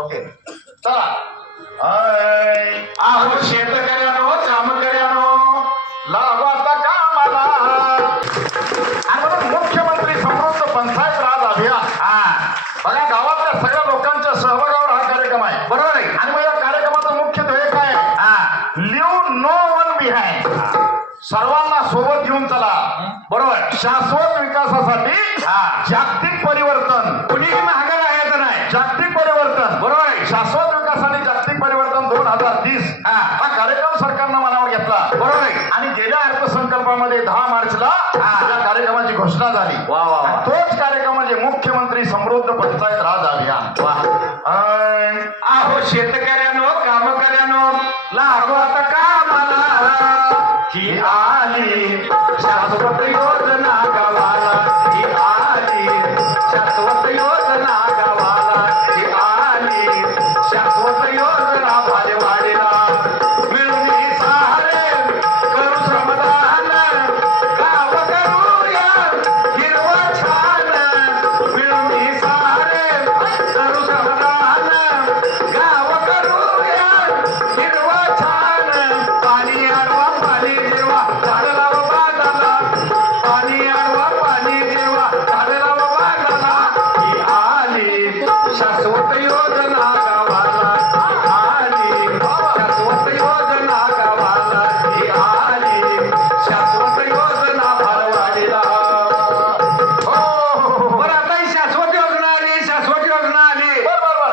Okay चला. आहो शेतकऱ्यानो कामकऱ्यानो लागू आता कामाला. आणि म्हणून मुख्यमंत्री समृद्ध पंचायत राज अभियान बघा गावातल्या सगळ्या लोकांच्या सहभागावर हा कार्यक्रम आहे. बरोबर आहे. आणि मग या कार्यक्रमाचं मुख्य ध्येय काय आहे? Leave no one behind. सर्वांना सोबत घेऊन चला. बरोबर. शाश्वत विकासासाठी जागतिक परिवर्तन कुणीही महागाई आहे तर नाही. जागतिक परिवर्तन. बरोबर आहे. शाश्वत विकास आणि जागतिक परिवर्तन 2030 हा कार्यक्रम सरकारनं मनावर घेतला. बरोबर आहे. आणि गेल्या अर्थसंकल्पामध्ये 10 मार्चला या कार्यक्रमाची घोषणा झाली. तोच कार्यक्रम म्हणजे मुख्यमंत्री समृद्ध पंचायत राज अभियान. आहो शेतकऱ्यानो कामकऱ्यानो लागू आता कामाला. ही आली शाश्वत योजना गावाला. ही आली शाश्वत योजना गावाला. ही आली शाश्वत योजना भालेवाडीला. मिळून सारे करू श्रमदान गाव करूया हिरवं छान. मिळून सारे करू श्रमदान गाव करूया हिरवं छान. पाणी आडवा पाणी देवा झाड लाव बांधाला. पाणी आडवा पाणी देवा झाड लाव बांधाला. ही आली शाश्वत योजना गावाला. आली शाश्वत योजना गावाला. ही आली शाश्वत योजना भालवाडीला. बरं आता ही शाश्वत योजना आली. शाश्वत योजना आली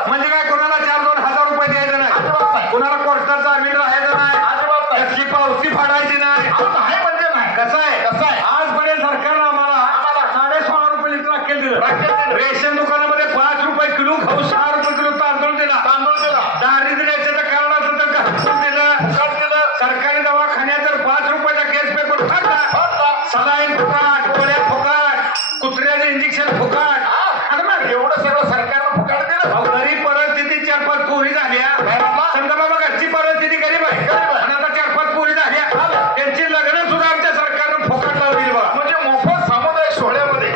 म्हणजे काय कोणाला 4-2 हजार रुपये द्यायचं नाही. कोणाला कोर्टात जामीन राहायचं नाही. त्याची पावती फाडायची नाही. म्हणजे नाही. कसं आहे आजपर्यंत सरकारनं आम्हाला 16.5 रुपये लिटर अक्कल दिलं. रेशन दुकानामध्ये 5 रुपये किलो खाऊ 6 रुपये किलो तांदूळ दिला. दारिद्र्याच्या कारणाचं तर घरकुल दिलं. सरकारी दवाखान्यात जर 5 रुपयाचा केस पेपर फाडला. सलाईन फुकाट, गोळ्या फुकाट, कुत्र्याचं इंजेक्शन फुकाट. एवढं सगळं सरकारनं फुकाट दिलं. गरीब परिस्थिती 4-5 पोरी झाल्या. समजा बाबा घरची परिस्थिती गरीब आहे आणि आता 4-5 पोरी झाल्या. त्यांची लग्न सुद्धा आमच्या सरकारनं फुकाट लावली बघा. म्हणजे मोफत सामुदायिक सोहळ्यामध्ये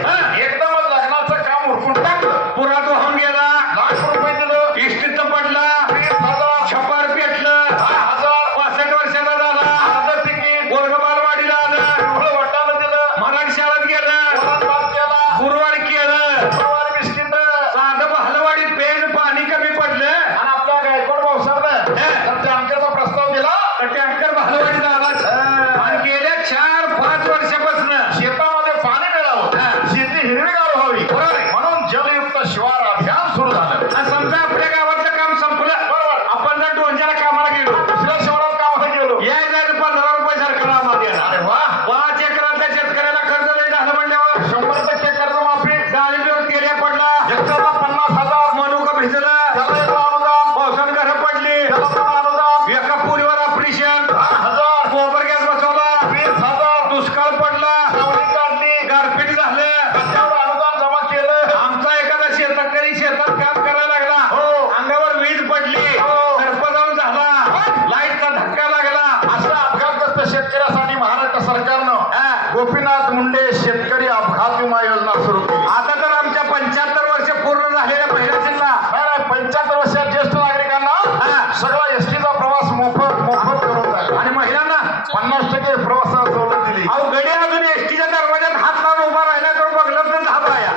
एकदमच लग्नाचं काम उरकून टाकलं. पुरात वाहून गेला. ₹1,00,000 दिलं. इष्टीचं पडला. छपार पेटलं. 65 वर्षाचा झाला. अर्ध तिकीट वर्ग बालवाडीला आलं. वटानं दिलं. मराठी शाळेत गेलं. गुरुवार केलं. बिस्किट साधं भालवाडीत पेन पाणी कमी पडलं आणि आपल्या गायकवाड भाऊसाहेब टँकरचा प्रस्ताव दिला. तर टँकर भालवाडीत आला. आणि गेल्या 4-5 वर्षापासून शेतामध्ये पाणी मिळावं, शेती हिरवीगार व्हावी म्हणून जलयुक्त शिवार अभियान सुरू झालं. आणि समजा आपल्या गावातलं काम संपलं. आपण जर डोंजाला कामाला गेलो, दुसऱ्या शहरात कामाला गेलो, यायला 15 रुपये सरकार आम्हाला देणार. 5 एकरातल्या शेतकऱ्याला कर्ज नाही झालं म्हणल्यावर 100% कर्जमाफी. डाळिंबीवर तेल्या पडला. हेक्टरला 50,000. मनुका भिजलं. पावसात घरं पडली. एका पुरीवर ऑपरेशन 10,000. गोबर गॅस बसवला 20,000. दुष्काळ पडला. काढली. गारपीट झालं. अनुदान जमा केलं. आमचा एखादा शेतकरी शेतात काम करायला लागला. अंगावर वीज पडली. सर्प जाऊन झाला. लाईटचा धक्का लागला. अशा अपघातग्रस्त शेतकऱ्यासाठी महाराष्ट्र सरकारनं गोपीनाथ मुंडे शेतकरी अपघात विमा योजना सुरू केली. आता तर आमच्या 75 वर्ष पूर्ण झालेल्या महिलांना 75 वर्षात ज्येष्ठ नागरिकांना सगळा एसटीचा प्रवास मोफत करून झाला. आणि महिलांना 50% प्रवासाला सवलत दिली. अहो गडी अजून एसटीच्या दरवाज्यात हात लावून उभा राहिला तर बघलं तर झाला या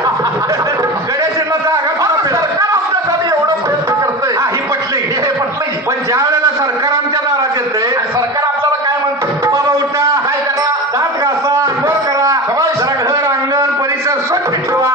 गड्याशीला जागा सरकार आमच्यासाठी एवढं प्रयत्न करतंय. ही पटली. हे पटली. पण ज्या वेळेला सरकार आमच्या दारात येते सरकार आपल्याला काय म्हणते? बाबा उठा, काय करा, दात घासा, अंघोळ करा, जरा घर अंगण परिसर स्वच्छ ठेवा.